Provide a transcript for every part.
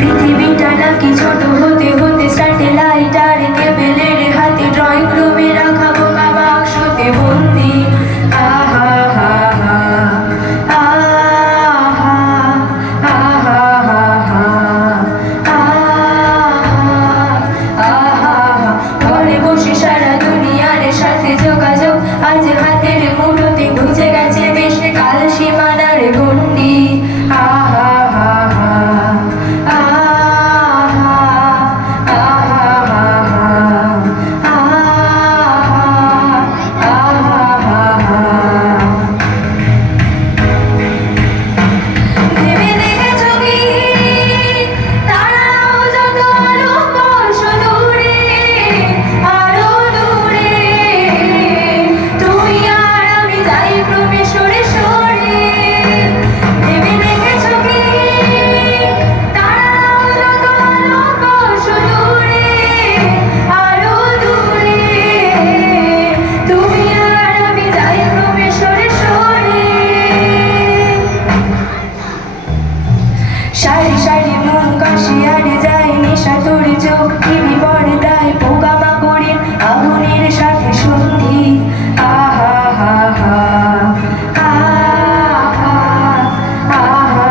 পৃথিবীটা নাকি ছোট হতে হতে স্যাটেলাইট আর কেবেলের হাতে ড্রয়িং রুমে রাখা বোকা বাক্সতে বন্দি। আহা হা হা আহা আহা হা হা আহা ঘরে বসে সারা দুনিয়ার সাথে যোগাযোগ আজ হাতের মুঠোতে বুঝে গেছে দেশে কাল সীমানার গন্ডি। আহা হা হা সারি সারি মন কাশিয়ারে যায় নেশা তোর চোখ টিভি পর্দায় পোকা মাকড়ের আগুনের সাথে সন্ধি। আহা হা হা আহা আহা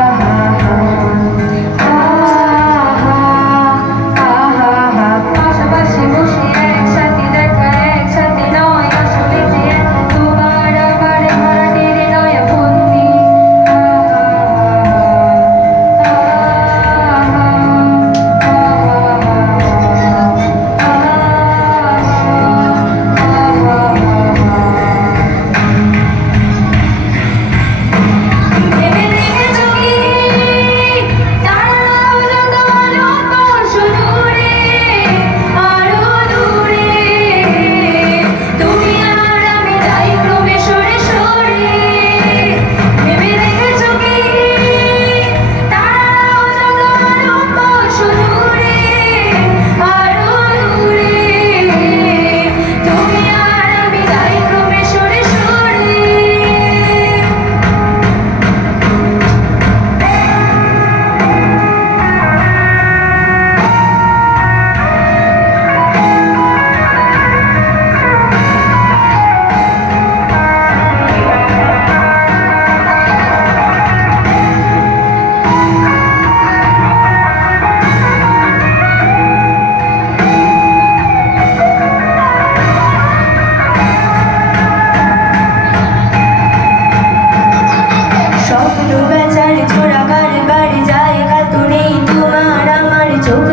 আহা পাশাপাশি বসে একসাথে দেখা একসাথে নয় আসলে যে তোমার আমার ভাড়াটের নয় বন্দি। চোখ